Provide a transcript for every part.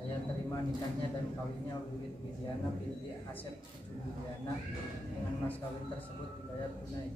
saya terima nikahnya dan kawinnya Wiwit Widiana binti Asep Cucu Widiana dengan mas kawin tersebut dibayar tunai.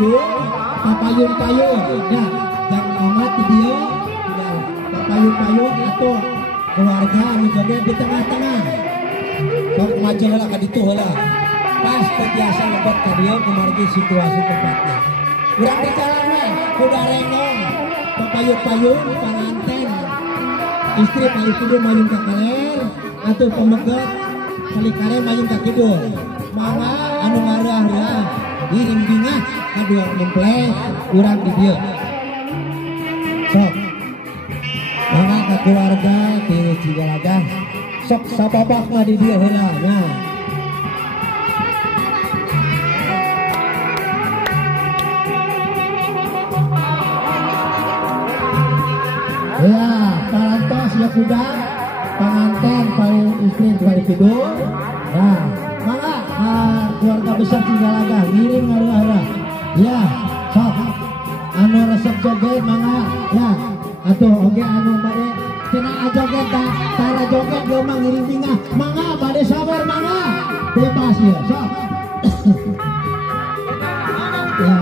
tidur papayun-payun ya yang amat di dia ya papayun-payun atau keluarga anu joget di tengah-tengah sok maju heula ka ditu heula pas biasa lebat ka dieu kumargi situasi tempatnya urang di jalan we kuda rengong papayun-payun panganten istri paling kudu mayun ka kaler atau pemegat kali kare mayun ka kidul mangga anu ngarah-rah iring bingah kadua mempleh urang di dieu sok mangga ka keluarga ti Cigalaga sok sababakna di dieu heula nya ya parantos ya kuda pengantin paling istri paling tidur nah mangga keluarga besar Cigalaga ngiring arah-arah ya sok anu resep joget mangga ya atuh oge anu bade cenah joget tara joget ge mah ngiring bingah mangga bade sabar mangga bebas ya sok ya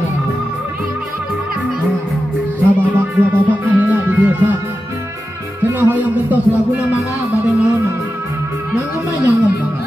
sababak dua babak mah heula di dieu sok cenah hoyong bentos laguna mangga bade naon mangga mah nyangem mangga